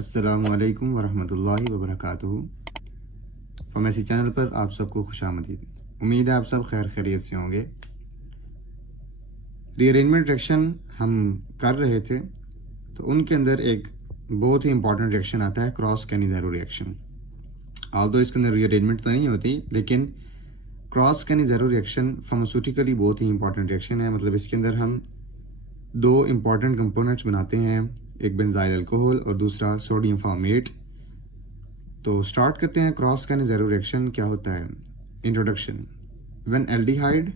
अस्सलामुअलैकुम वरहमतुल्लाहि वबरकातुहू। Pharmacy channel पर आप सबको खुशामदीद। उम्मीद है आप सब खैर खैरियत से होंगे। रीअरेंजमेंट रिएक्शन हम कर रहे थे तो उनके अंदर एक बहुत ही इंपॉर्टेंट रिएक्शन आता है, क्रॉस कैनिज़ेरो रिएक्शन। ऑल्दो इसके अंदर रीअरेंजमेंट तो नहीं होती, लेकिन क्रॉस कैनिज़ेरो रिएक्शन फार्मास्यूटिकली बहुत ही इंपॉर्टेंट रिएक्शन है। मतलब इसके अंदर हम दो इंपॉर्टेंट कंपोनेंट्स बनाते हैं, एक बेंजाइल अल्कोहल और दूसरा सोडियम फॉर्मेट। तो स्टार्ट करते हैं। क्रॉस कैनिज़ेरो रिएक्शन क्या होता है? इंट्रोडक्शन। व्हेन एल्डिहाइड,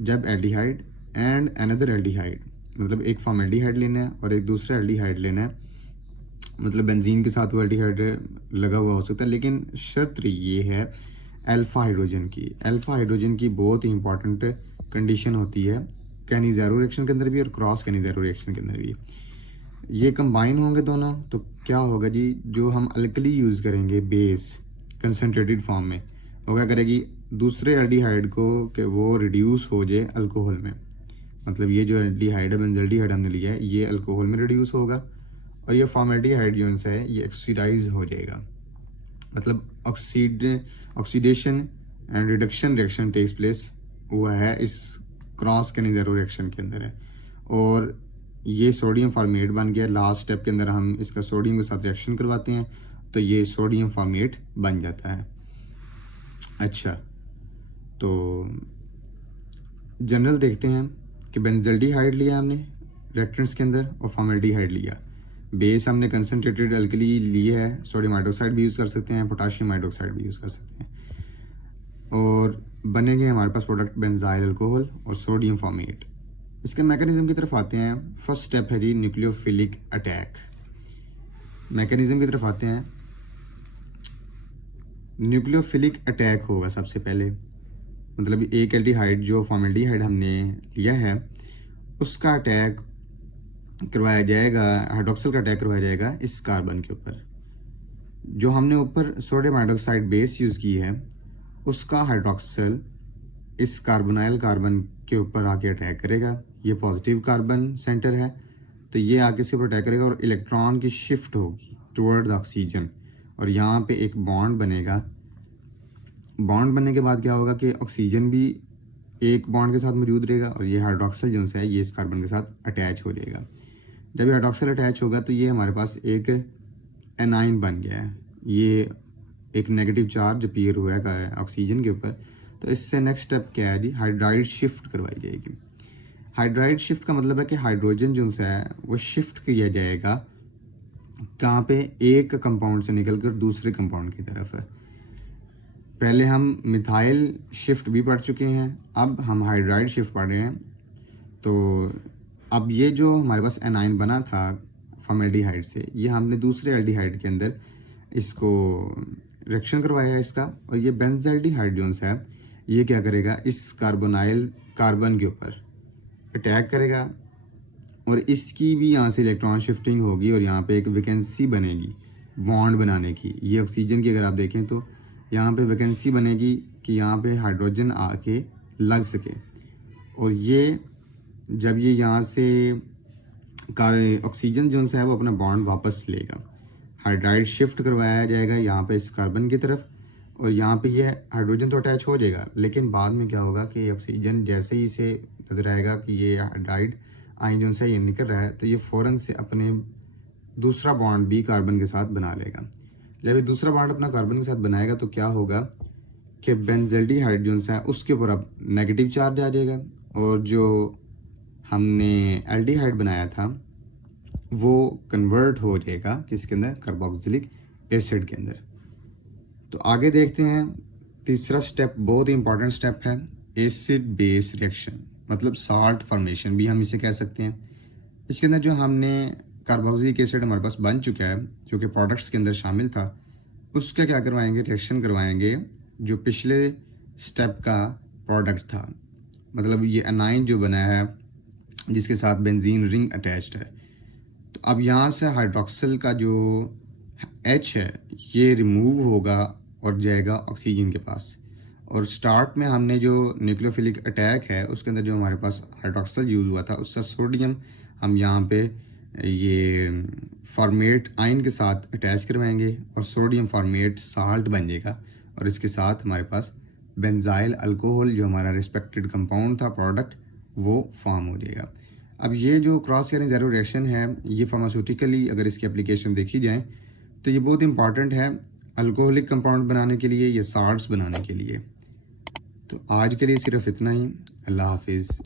जब एल्डिहाइड एंड अनदर एल्डिहाइड, मतलब एक फॉर्मेल्डिहाइड लेना है और एक दूसरा एल्डिहाइड लेना है। मतलब बेंजीन के साथ वो एल्डिहाइड लगा हुआ हो सकता है, लेकिन शर्त ये है अल्फा हाइड्रोजन की। अल्फा हाइड्रोजन की बहुत ही इंपॉर्टेंट कंडीशन होती है कैनिज़ेरो रिएक्शन के अंदर भी और क्रॉस कैनिज़ेरो रिएक्शन के अंदर भी। ये कंबाइन होंगे दोनों तो क्या होगा जी, जो हम अल्कली यूज़ करेंगे बेस कंसनट्रेटेड फॉर्म में, वो क्या करेगी दूसरे एल्डिहाइड को कि वो रिड्यूस हो जाए अल्कोहल में। मतलब ये जो एल्डिहाइड है, बेंजल्डिहाइड हमने लिया है, ये अल्कोहल में रिड्यूस होगा और ये फॉर्मेल्डिहाइड जो है ये ऑक्सीडाइज हो जाएगा। मतलब oxidation and reduction reaction takes place हुआ है इस क्रॉस कैनिज़ेरो रिएक्शन के अंदर है। और ये सोडियम फॉर्मेट बन गया। लास्ट स्टेप के अंदर हम इसका सोडियम के साथ रिएक्शन करवाते हैं तो ये सोडियम फॉर्मेट बन जाता है। अच्छा, तो जनरल देखते हैं कि बेंजल्डिहाइड लिया हमने रिएक्टेंट्स के अंदर और फॉर्मेल्डिहाइड लिया। बेस हमने कंसनट्रेटेड अल्कली लिए है, सोडियम हाइड्रोक्साइड भी यूज़ कर सकते हैं, पोटाशियम हाइड्रोक्साइड भी यूज़ कर सकते हैं। और बनेंगे हमारे पास प्रोडक्ट बेंजाइल अल्कोहल और सोडियम फॉर्मेट। इसके मैकेनिज्म की तरफ आते हैं। फर्स्ट स्टेप है जी न्यूक्लियोफिलिक अटैक। मैकेनिज्म की तरफ आते हैं। न्यूक्लियोफिलिक अटैक होगा सबसे पहले। मतलब एक एल्डिहाइड जो फॉर्मेल्डिहाइड हमने लिया है उसका अटैक करवाया जाएगा, हाइड्रोक्सिल का अटैक करवाया जाएगा इस कार्बन के ऊपर। जो हमने ऊपर सोडियम हाइड्रोक्साइड बेस यूज़ की है उसका हाइड्रोक्सिल इस कार्बोनाइल कार्बन के ऊपर आके अटैक करेगा। ये पॉजिटिव कार्बन सेंटर है तो ये आके इसके ऊपर अटैक करेगा और इलेक्ट्रॉन की शिफ्ट होगी टुवर्ड द ऑक्सीजन और यहाँ पे एक बॉन्ड बनेगा। बॉन्ड बनने के बाद क्या होगा कि ऑक्सीजन भी एक बॉन्ड के साथ मौजूद रहेगा और ये हाइड्रोक्सिल जो है ये इस कार्बन के साथ अटैच हो जाएगा। जब ये हाइड्रोक्सिल अटैच होगा तो ये हमारे पास एक एनाइन बन गया है। ये एक नेगेटिव चार्ज अपीयर हुआ है ऑक्सीजन के ऊपर। तो इससे नेक्स्ट स्टेप क्या है जी, हाइड्राइड शिफ्ट करवाई जाएगी। हाइड्राइड शिफ्ट का मतलब है कि हाइड्रोजन जो है वो शिफ्ट किया जाएगा कहाँ पे, एक कंपाउंड से निकलकर दूसरे कंपाउंड की तरफ है। पहले हम मिथाइल शिफ्ट भी पढ़ चुके हैं, अब हम हाइड्राइड शिफ्ट पढ़ रहे हैं। तो अब ये जो हमारे पास एनाइन बना था फॉर्मेल्डिहाइड से, ये हमने दूसरे एल्डिहाइड के अंदर इसको रिएक्शन करवाया है इसका। और ये बेंजल्डिहाइड जो है ये क्या करेगा, इस कार्बोनाइल कार्बन के ऊपर अटैक करेगा और इसकी भी यहाँ से इलेक्ट्रॉन शिफ्टिंग होगी और यहाँ पे एक वैकेंसी बनेगी बॉन्ड बनाने की। ये ऑक्सीजन की अगर आप देखें तो यहाँ पे वैकेंसी बनेगी कि यहाँ पे हाइड्रोजन आके लग सके। और ये जब ये यहाँ से ऑक्सीजन जो है वो अपना बॉन्ड वापस लेगा, हाइड्राइड शिफ्ट करवाया जाएगा यहाँ पे इस कार्बन की तरफ और यहाँ पे ये हाइड्रोजन तो अटैच हो जाएगा। लेकिन बाद में क्या होगा कि ऑक्सीजन जैसे ही इसे नजर आएगा कि ये हाइड्राइड आयन जो है ये निकल रहा है तो ये फ़ौरन से अपने दूसरा बॉन्ड भी कार्बन के साथ बना लेगा। जब ये दूसरा बॉन्ड अपना कार्बन के साथ बनाएगा तो क्या होगा कि बेंजल्डिहाइड जो है उसके ऊपर अब नेगेटिव चार्ज आ जाएगा और जो हमने एल्डिहाइड बनाया था वो कन्वर्ट हो जाएगा किसके अंदर, कार्बोक्सिलिक एसिड के अंदर। तो आगे देखते हैं। तीसरा स्टेप बहुत ही इंपॉर्टेंट स्टेप है, एसिड बेस रिएक्शन, मतलब साल्ट फॉर्मेशन भी हम इसे कह सकते हैं। इसके अंदर जो हमने कार्बोक्सिलिक एसिड हमारे पास बन चुका है जो कि प्रोडक्ट्स के अंदर शामिल था, उसका क्या करवाएंगे, रिएक्शन करवाएंगे जो पिछले स्टेप का प्रोडक्ट था। मतलब ये एनाइन जो बना है जिसके साथ बेंजीन रिंग अटैच्ड है। तो अब यहाँ से हाइड्रोक्सिल का जो H है ये रिमूव होगा और जाएगा ऑक्सीजन के पास। और स्टार्ट में हमने जो न्यूक्लियोफिलिक अटैक है उसके अंदर जो हमारे पास हाइड्रोक्सिल यूज़ हुआ था उसका सोडियम हम यहाँ पे ये फॉर्मेट आयन के साथ अटैच करवाएंगे और सोडियम फॉर्मेट साल्ट बन जाएगा और इसके साथ हमारे पास बेंजाइल अल्कोहल जो हमारा रिस्पेक्टेड कंपाउंड था प्रोडक्ट वो फॉर्म हो जाएगा। अब ये जो क्रॉस कैरिंग ज़ेरो रिएक्शन है ये फार्मास्यूटिकली अगर इसकी एप्लीकेशन देखी जाए तो ये बहुत इंपॉर्टेंट है अल्कोहलिक कंपाउंड बनाने के लिए या साल्ट्स बनाने के लिए। तो आज के लिए सिर्फ इतना ही। अल्लाह हाफिज़।